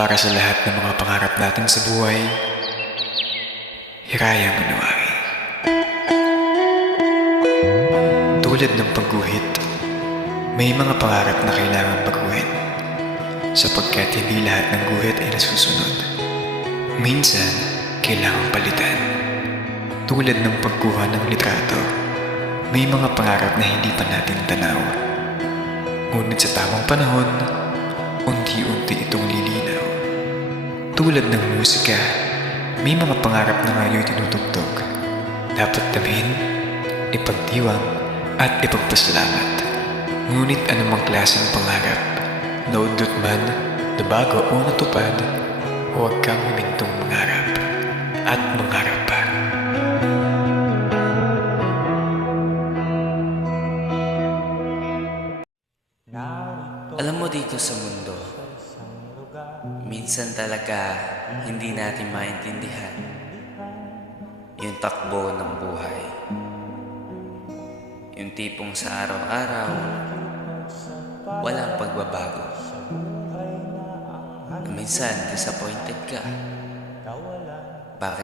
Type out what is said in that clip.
Para sa lahat ng mga pangarap natin sa buhay, hirayang manuwari. Tulad ng pagguhit, may mga pangarap na kailangan baguhin, sapagkat hindi lahat ng guhit ay nasusunod. Minsan, kailangan palitan. Tulad ng pagkuha ng litrato, may mga pangarap na hindi pa natin tanaw. Ngunit sa tamang panahon, unti-unti itong lilinaw. Tulad ng musika, may mga pangarap na ngayon tinutugtog. Dapat tabihin, ipagdiwang, at ipagpasalamat. Ngunit anumang klaseng pangarap, naudot man, nabago o natupad, huwag kang humintong mangarap at mangarap pa. Alam mo, dito sa mundo, minsan talaga hindi natin maintindihan yung takbo ng buhay. Yung tipong sa araw-araw, walang pagbabago. Minsan disappointed ka,